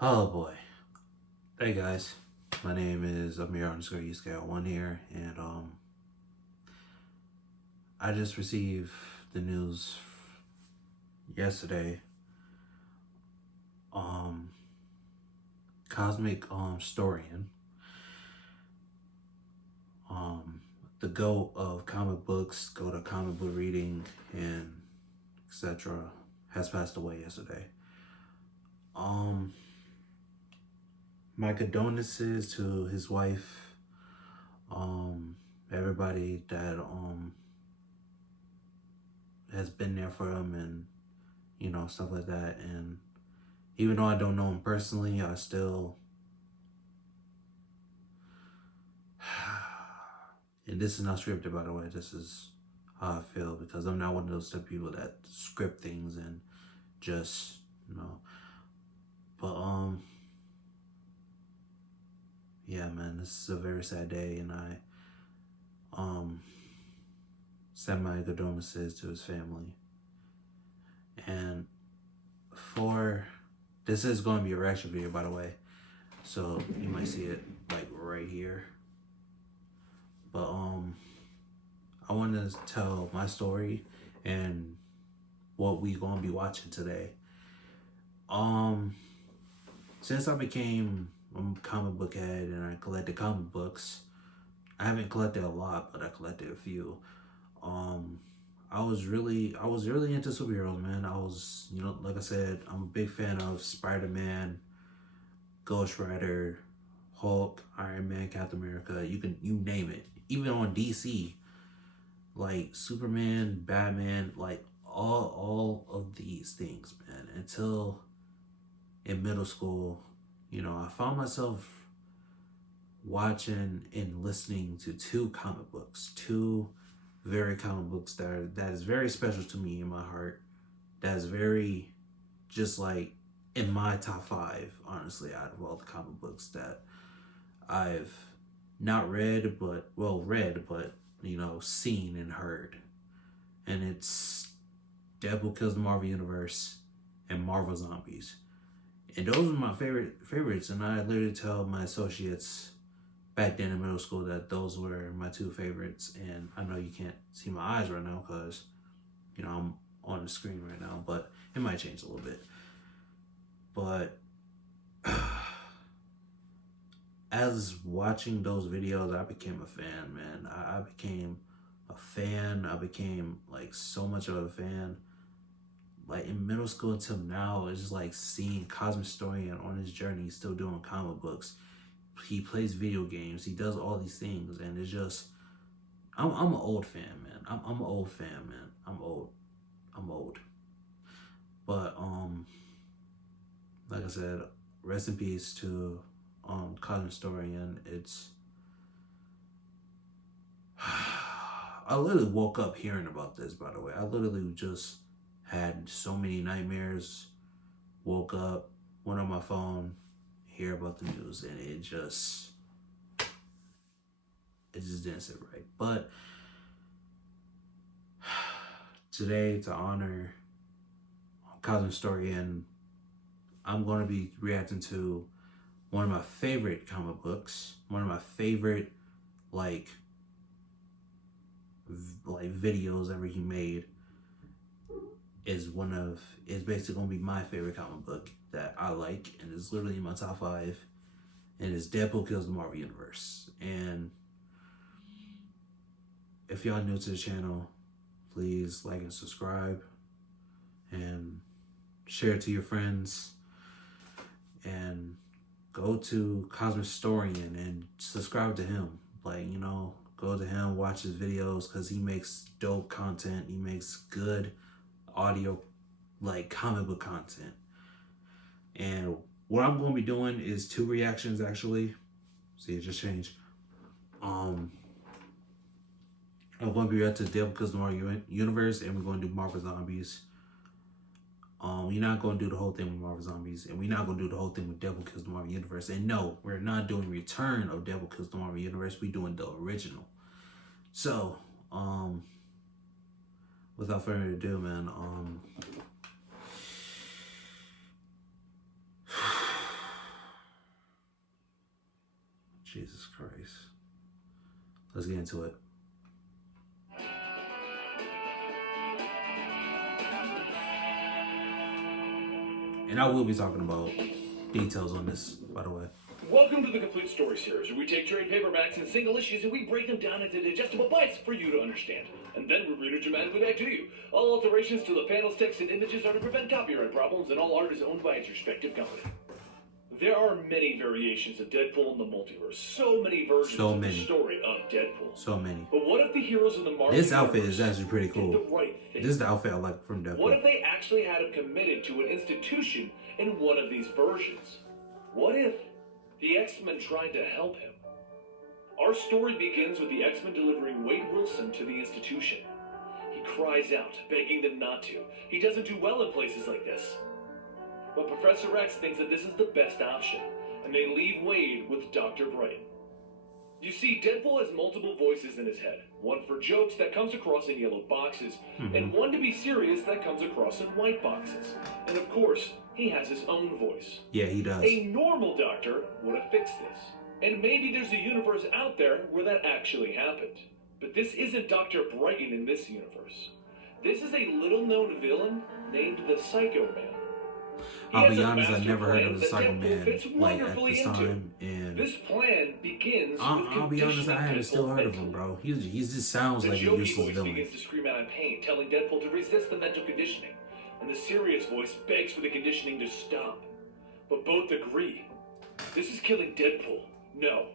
Oh boy. Hey guys. My name is Amir_Escale1 here, and I just received the news yesterday. Um Cosmic Storian, um the GOAT of comic books, go to comic book reading and etc. has passed away yesterday. Um my condolences to his wife, everybody that has been there for him, and stuff like that. And even though I don't know him personally, I still and this is not scripted, by the way. This is how I feel, because I'm not one of those type of people that script things and just but yeah, man, this is a very sad day, and I send my condolences to his family. And for this is going to be a reaction video, by the way, so you might see it like right here. But I want to tell my story and what we gonna be watching today. Since I became a comic book head and I collected comic books, I haven't collected a lot, but I collected a few. I was really into superheroes, man. I was, like I said, I'm a big fan of Spider-Man, Ghost Rider, Hulk, Iron Man, Captain America. You name it. Even on DC, like Superman, Batman, like all of these things, man. Until in middle school, I found myself watching and listening to two very comic books that is very special to me in my heart. That is very, just like, in my top five, honestly, out of all the comic books that I've not read, but seen and heard. And it's Deadpool Kills the Marvel Universe and Marvel Zombies. And those were my favorites, and I literally tell my associates back then in middle school that those were my two favorites. And I know you can't see my eyes right now because, I'm on the screen right now, but it might change a little bit. But as watching those videos, I became a fan, man. I became a fan. I became like so much of a fan. Like in middle school until now, it's just like seeing comicstorian on his journey. He's still doing comic books. He plays video games. He does all these things, and it's just, I'm an old fan, man. I'm an old fan, man. I'm old. But like I said, rest in peace to comicstorian. It's I literally woke up hearing about this, by the way. I literally just had so many nightmares. Woke up, went on my phone, hear about the news, and it just didn't sit right. But today, to honor comicstorian, I'm going to be reacting to one of my favorite comic books, one of my favorite like videos ever he made. Is basically gonna be my favorite comic book that I like, and it's literally in my top five, and it's Deadpool Kills the Marvel Universe. And if y'all new to the channel, please like and subscribe and share it to your friends, and go to comicstorian and subscribe to him. Go to him, watch his videos, because he makes dope content. He makes good audio, like comic book content. And what I'm going to be doing is two reactions, actually. See, it just changed. I'm going to be reacting to Deadpool Kills the Marvel Universe, and we're going to do Marvel Zombies. We're not going to do the whole thing with Marvel Zombies, and we're not going to do the whole thing with Deadpool Kills the Marvel Universe. And no, we're not doing Return of Deadpool Kills the Marvel Universe. We're doing the original. So, without further ado, man, Jesus Christ. Let's get into it. And I will be talking about details on this, by the way. Welcome to the Complete Story Series, where we take trade paperbacks and single issues and we break them down into digestible bites for you to understand. And then we read it dramatically back to you. All alterations to the panels, text, and images are to prevent copyright problems, and all art is owned by its respective company. There are many variations of Deadpool in the multiverse. So many versions of the story of Deadpool. So many. But what if the heroes of the Marvel This outfit is actually pretty cool. did the right thing? This is the outfit I like from Deadpool. What if they actually had him committed to an institution in one of these versions? What if the X-Men tried to help him? Our story begins with the X-Men delivering Wade Wilson to the institution. He cries out, begging them not to. He doesn't do well in places like this. But Professor X thinks that this is the best option, and they leave Wade with Dr. Bright. You see, Deadpool has multiple voices in his head. One for jokes that comes across in yellow boxes, and one to be serious that comes across in white boxes. And of course, he has his own voice. Yeah, he does. A normal doctor would have fixed this. And maybe there's a universe out there where that actually happened. But this isn't Dr. Brighton in this universe. This is a little-known villain named the Psycho Man. I'll be honest, I never heard of the Psycho Man like at this time, and this plan begins. I'll be honest, I haven't still heard of him, bro. He just sounds like a useless villain. Begins to scream out in pain, telling Deadpool to resist the mental conditioning, and the serious voice begs for the conditioning to stop. But both agree. This is killing Deadpool. No,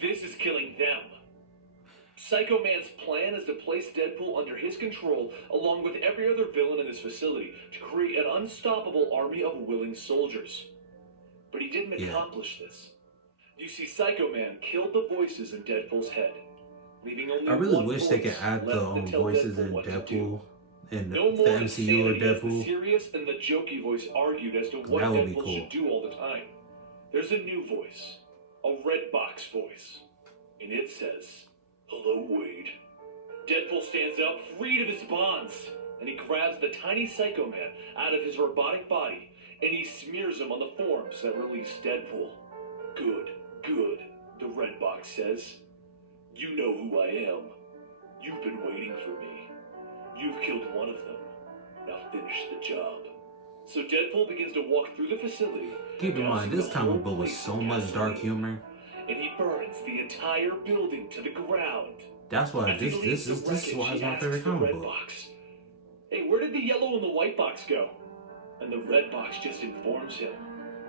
this is killing them. Psycho Man's plan is to place Deadpool under his control along with every other villain in this facility to create an unstoppable army of willing soldiers. But he didn't accomplish this. You see, Psycho Man killed the voices in Deadpool's head, leaving only I really one wish they could voice add the left to tell voices in what to Deadpool do. in No the more MCU or insanity as the Deadpool. serious and the jokey voice argued as to what That would be Deadpool cool. should do all the time. There's a new voice, a red box voice, and it says, "Hello, Wade." Deadpool stands up, freed of his bonds, and he grabs the tiny Psycho Man out of his robotic body, and he smears him on the forms that release Deadpool. Good, good, the red box says. You know who I am. You've been waiting for me. You've killed one of them. Now finish the job. So Deadpool begins to walk through the facility. Keep in mind, this comic book was so much dark humor. And he burns the entire building to the ground. That's why this is why it's my favorite comic book. Box. Hey, where did the yellow and the white box go? And the red box just informs him.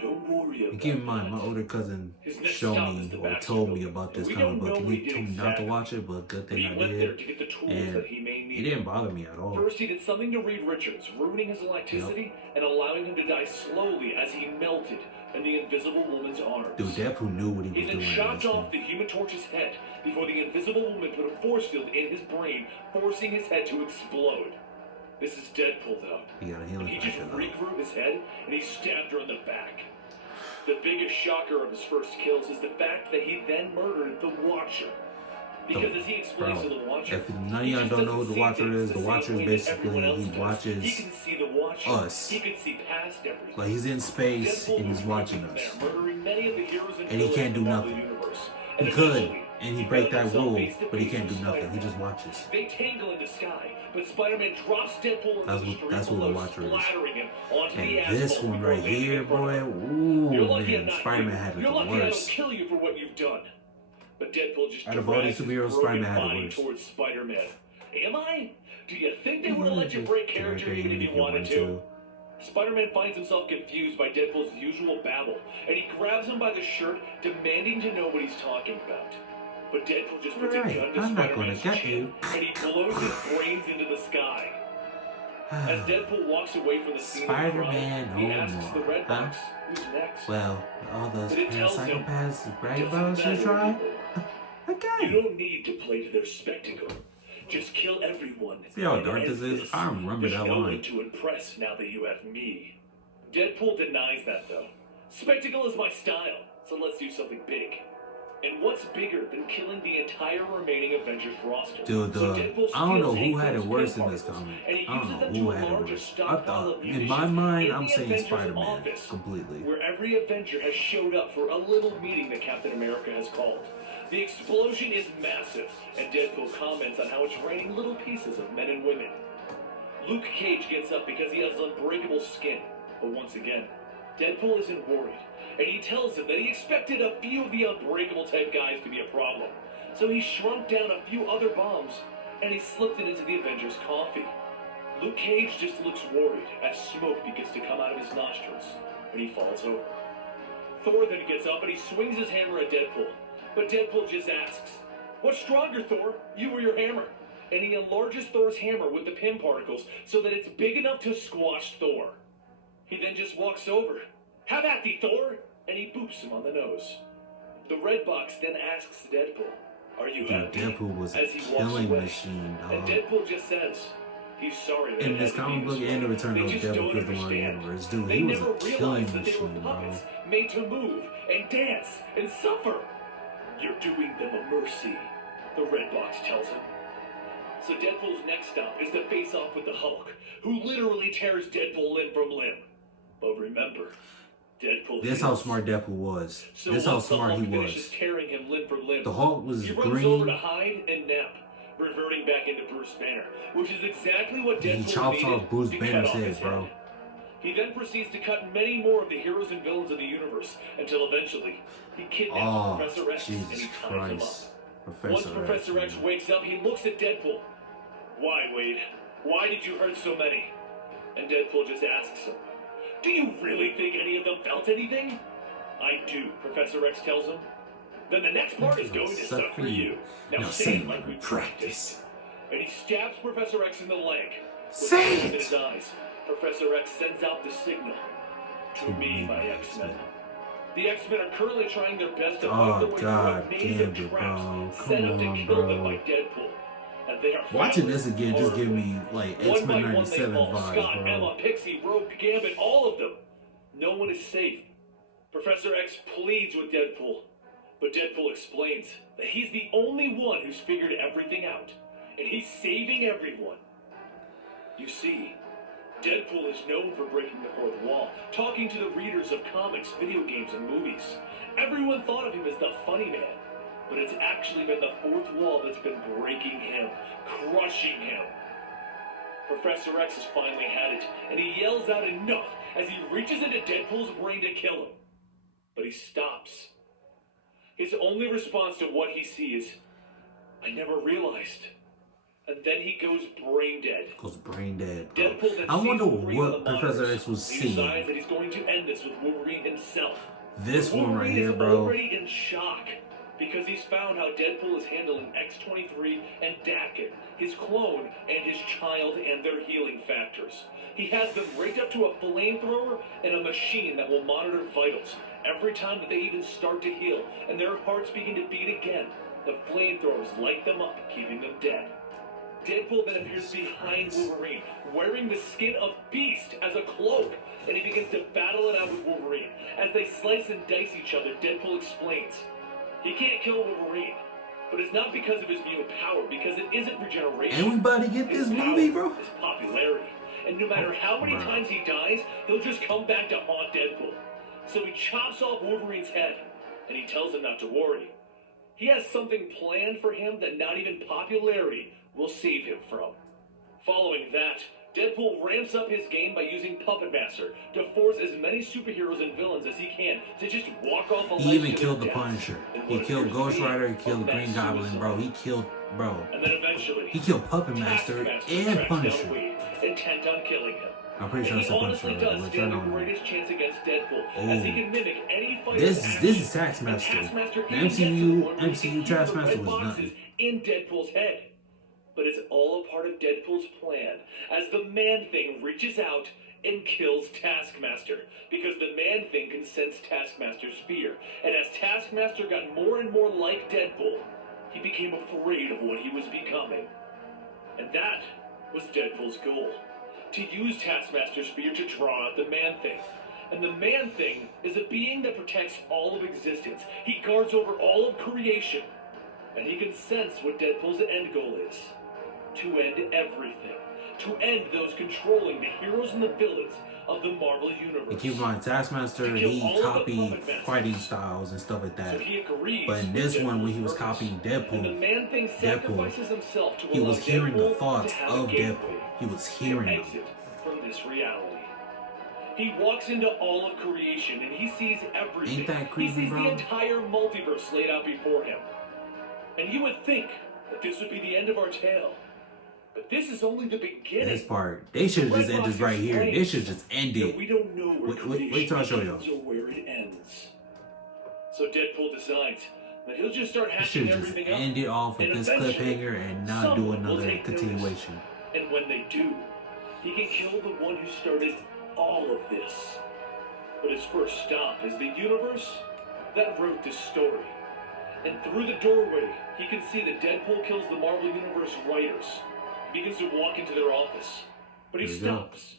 Don't worry about it. Keep in mind, my older cousin showed me or told me about this comic book, and he told me not to watch it, but good thing I did. And it didn't bother me at all. First, he did something to Reed Richards, ruining his electricity and allowing him to die slowly as he melted in the Invisible Woman's arms. Dude, Deadpool knew what he was He then doing. chopped off the Human Torch's head before the Invisible Woman put a force field in his brain, forcing his head to explode. This is Deadpool, though. He got a healing He just factor, though. regrew his head and he stabbed her in the back. The biggest shocker of his first kills is the fact that he then murdered the Watcher. Because as he explains to the Watcher, if none of y'all don't know who the Watcher is basically, he watches he can see the Watcher. us. He can see past everything. Like, he's in space and he's watching us. Murdering many of the heroes And he can't do nothing. He could, and he break that rule, but he can't do nothing. He just watches. They tangle in the sky, but Spider-Man drops Deadpool into the street That's what below, the Watcher is. splattering him onto the And this asphalt one before right landing here, in front boy, of him. ooh, You're lucky I'm man, not Spider-Man you. had it You're the lucky I don't worst. kill you for what you've done. But Deadpool just Out of all drags these his superheroes, broken Spider-Man had it body worst. towards Spider-Man. Am I? Do you think they would have let you break character even if you wanted to? Spider-Man finds himself confused by Deadpool's usual babble, and he grabs him by the shirt, demanding to know what he's talking about. But Deadpool just puts a gun to I'm not gonna Spider-Man's get chin, you. and he blows his brains into the sky. As Deadpool walks away from the scene of the crime, Spider-Man, he no asks the more, Red huh? Box, who's next? Well, all those But it tells him, psychopaths, brain "Doesn't bugs you matter try? anymore. You Okay. don't need to play to their spectacle. Just kill everyone. See how and dark end this is? this. I remember There's that no line. one to impress now that you have me. Deadpool denies that, though. Spectacle is my style, so let's do something big. And what's bigger than killing the entire remaining Avengers roster? Dude, So Deadpool I don't know steals who had it Hank worse Pym's in this particles, comic. and he I don't uses know them who to had it enlarge a worse. I stockpile of thought, in munitions my mind, in I'm the saying Avengers Spider-Man office, completely. where every Avenger has showed up for a little meeting that Captain America has called. The explosion is massive, and Deadpool comments on how it's raining little pieces of men and women. Luke Cage gets up because he has unbreakable skin, but once again, Deadpool isn't worried, and he tells him that he expected a few of the unbreakable type guys to be a problem. So he shrunk down a few other bombs, and he slipped it into the Avengers' coffee. Luke Cage just looks worried as smoke begins to come out of his nostrils, and he falls over. Thor then gets up and he swings his hammer at Deadpool, but Deadpool just asks, "What's stronger, Thor? You or your hammer?" And he enlarges Thor's hammer with the Pym particles so that it's big enough to squash Thor. He then just walks over. "Have at thee, Thor!" And he boops him on the nose. The Red Box then asks Deadpool, "Are you happy?" Deadpool was a as he walks killing away. machine, dog. And Deadpool just says, he's sorry that In it this had to be comic book this and the way. Return They of just Deadpool don't because the Marvel understand. Universe, dude, They he was never a killing realized that they were machine, bro. puppets made to move and dance and suffer. "You're doing them a mercy," the Red Box tells him. So Deadpool's next stop is to face off with the Hulk, who literally tears Deadpool limb from limb. But remember, Deadpool This how heals. smart Deadpool was. So This how once the smart Hulk he finishes was. tearing him limb from limb, The Hulk was he runs over green. to hide and nap, reverting back into Bruce Banner, which is exactly what He Deadpool chops needed off Bruce to cut Banner's off his head, bro. He then proceeds to cut many more of the heroes and villains of the universe until eventually he kidnaps Oh, Professor X and he Jesus ties him up. Christ. Once Professor X wakes up, he looks at Deadpool. "Why, Wade? Why did you hurt so many?" And Deadpool just asks him, "Do you really think any of them felt anything?" "I do," Professor X tells him. "Then the next part is going to suck for you. Now say it like we practiced." And he stabs Professor X in the leg. Say With it! in his eyes, Professor X sends out the signal. "To me, my X-Men." The X-Men are currently trying their best to fight their way through a maze of traps set up to kill them by Deadpool. And they are Watching this again just give horribly. me like One X-Men by one they 97 fall. vibes, Scott, bro. Emma, Pixie, Rogue, Gambit, all of them. No one is safe. Professor X pleads with Deadpool, but Deadpool explains that he's the only one who's figured everything out, and he's saving everyone. You see, Deadpool is known for breaking the fourth wall, talking to the readers of comics, video games, and movies. Everyone thought of him as the funny man, but it's actually been the fourth wall that's been breaking him, crushing him. Professor X has finally had it, and he yells out enough as he reaches into Deadpool's brain to kill him. But he stops. His only response to what he sees, "I never realized." And then he goes brain dead. Goes brain dead, bro. Deadpool then I sees wonder Wolverine on what the Professor monitors. X was He seeing. decides that he's going to end this with Wolverine himself. This But one right Wolverine here, is bro. already in shock because he's found how Deadpool is handling X-23 and Dakin, his clone, and his child and their healing factors. He has them rigged up to a flamethrower and a machine that will monitor vitals every time that they even start to heal, and their hearts begin to beat again. The flamethrowers light them up, keeping them dead. Deadpool then appears behind Wolverine, wearing the skin of Beast as a cloak, and he begins to battle it out with Wolverine. As they slice and dice each other, Deadpool explains, he can't kill Wolverine, but it's not because of his mutant power, because it isn't regeneration. Everybody get this His movie, power bro? is popularity, and no matter how many Bro. times he dies, he'll just come back to haunt Deadpool. So he chops off Wolverine's head, and he tells him not to worry. He has something planned for him that not even popularity will save him from. Following that, Deadpool ramps up his game by using Puppet Master to force as many superheroes and villains as he can to just walk off a ledge He even to killed their the deaths Punisher. in He what killed appears to Ghost be Rider. He a killed Green mass Goblin, suicide. bro. He killed, bro. And then eventually, He killed Puppet Master Taskmaster and tracks down Punisher. Wade, intent on killing him. I'm pretty sure And it's he the Punisher. honestly does But stand the I don't know. greatest chance against Deadpool, Oh. as he can mimic any fighter's This is action. And Taskmaster. Taskmaster The even gets to the MCU point where he can keep the Taskmaster red was boxes nothing. in Deadpool's head. But it's all a part of Deadpool's plan, as the Man-Thing reaches out and kills Taskmaster, because the Man-Thing can sense Taskmaster's fear. And as Taskmaster got more and more like Deadpool, he became afraid of what he was becoming. And that was Deadpool's goal, to use Taskmaster's fear to draw out the Man-Thing. And the Man-Thing is a being that protects all of existence. He guards over all of creation. And he can sense what Deadpool's end goal is. To end everything. To end those controlling the heroes and the villains of the Marvel Universe. And keep in mind, Taskmaster, he copied fighting styles and stuff like that. So he agrees but in this one, when he was purpose. copying And the Man-Thing sacrifices himself to he was hearing Deadpool the thoughts to have of a Deadpool. gateway He was to hearing them. exit from this reality. He walks into all of creation and he sees everything. Ain't that creepy, he sees bro? the entire multiverse laid out before him. And you would think that this would be the end of our tale. But this is only the beginning. This part, they should have just ended this right here. They should just end it. We don't know where wait till I show y'all. or where it ends. So Deadpool decides that he'll just start They hatching should just everything up. end it off with And this eventually, cliffhanger and not do someone will another take continuation. notice. And when they do, he can kill the one who started all of this. But his first stop is the universe that wrote this story. And through the doorway, he can see that Deadpool kills the Marvel Universe writers. He begins to walk into their office. But he stops.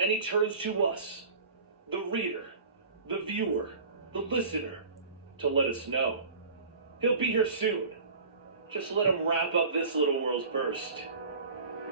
And he turns to us, the reader, the viewer, the listener, to let us know. He'll be here soon. Just let him wrap up this little world first.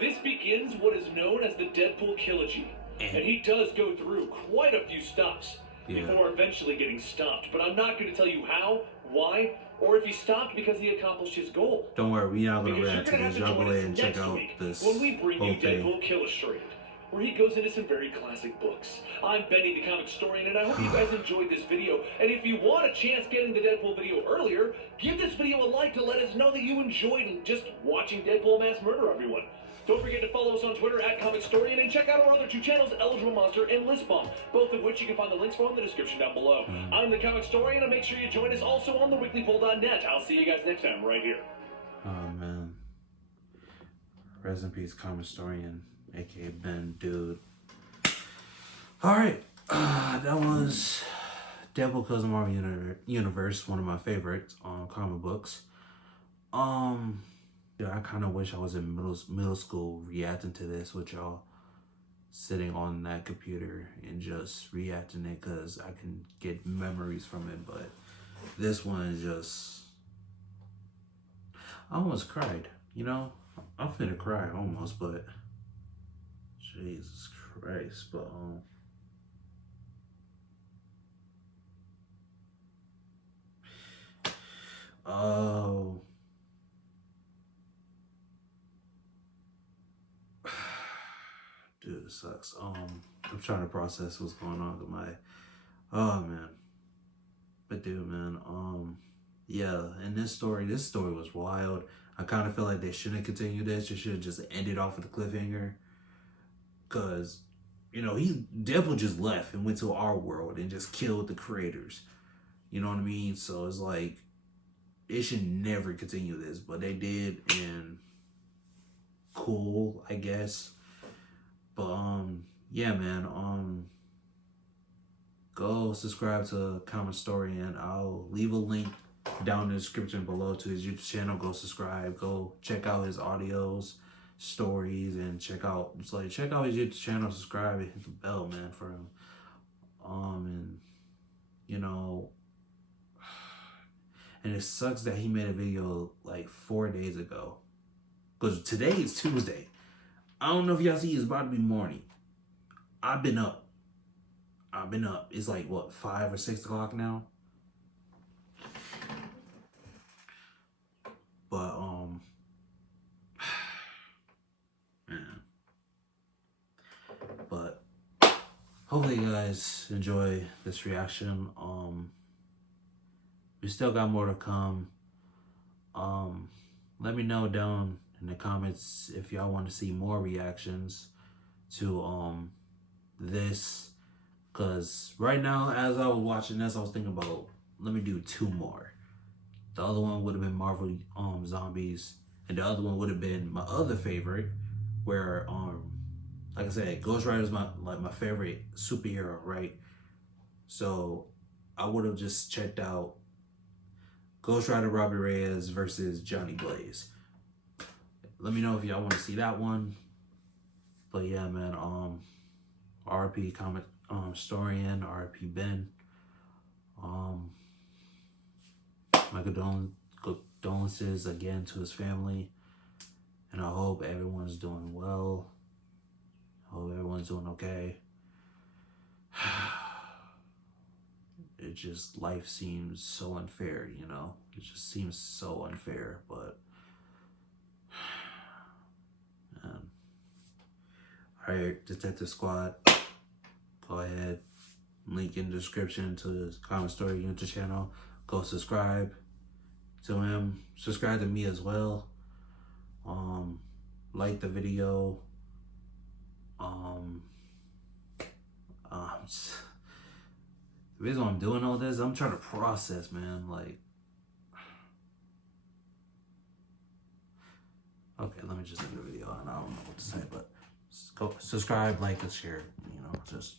This begins what is known as the Deadpool Trilogy. And he does go through quite a few stops before eventually getting stopped. But I'm not going to tell you how, why, or if he stopped because he accomplished his goal. Don't worry, we're not going Because to you're react to gonna have this. to Y'all join go us ahead and check next out week this when we bring you whole thing. Deadpool Illustrated, where he goes into some very classic books. I'm Benny the comicstorian, and I hope you guys enjoyed this video. And if you want a chance getting the Deadpool video earlier, give this video a like to let us know that you enjoyed just watching Deadpool mass murder everyone. Don't forget to follow us on Twitter at comicstorian and check out our other two channels, Eligible Monster and Listbomb, both of which you can find the links for in the description down below. I'm the comicstorian, and make sure you join us also on theweeklypoll.net. I'll see you guys next time right here. Oh man. Rest in peace, comicstorian, aka Ben, dude. Alright. That was Deadpool Kills the Marvel Universe, one of my favorites on comic books. I kind of wish I was in middle school reacting to this with y'all, sitting on that computer and just reacting it, because I can get memories from it. But this one is just, I almost cried, you know? I'm finna cry almost, but Jesus Christ, but oh, dude, it sucks. I'm trying to process what's going on with my, oh man, but dude, man, yeah, and this story was wild. I kind of feel like they shouldn't continue this. They should have just ended off with a cliffhanger, because, you know, Deadpool just left and went to our world and just killed the creators. You know what I mean? So it's like, it should never continue this, but they did, and cool, I guess. But yeah, man, go subscribe to Comicstorian. I'll leave a link down in the description below to his YouTube channel. Go subscribe. Go check out his audios, stories, and check out his YouTube channel. Subscribe and hit the bell, man, for him. And you know, and it sucks that he made a video like 4 days ago, because today is Tuesday. I don't know if y'all see, it's about to be morning. I've been up. It's like, what, 5 or 6 o'clock now? But, man. But, hopefully you guys enjoy this reaction. We still got more to come. Let me know down in the comments if y'all want to see more reactions to this, because right now, as I was watching this, I was thinking about, let me do 2 more. The other one would have been Marvel Zombies, and the other one would have been my other favorite, where like I said, Ghost Rider is my favorite superhero, right? So I would have just checked out Ghost Rider Robbie Reyes versus Johnny Blaze. Let me know if y'all want to see that one. But yeah, man, RP Storian, R.P. Ben. Um, my condolences again to his family, and I hope everyone's doing well. I hope everyone's doing okay. It just, life seems so unfair, you know? It just seems so unfair, but man. Alright, Detective Squad, go ahead. Link in the description to his Comic Story YouTube channel. Go subscribe to him. Subscribe to me as well. Like the video. The reason why I'm doing all this, I'm trying to process, man. Like, okay, let me just end the video. And I don't know what to say, but go subscribe, like, and share. You know, just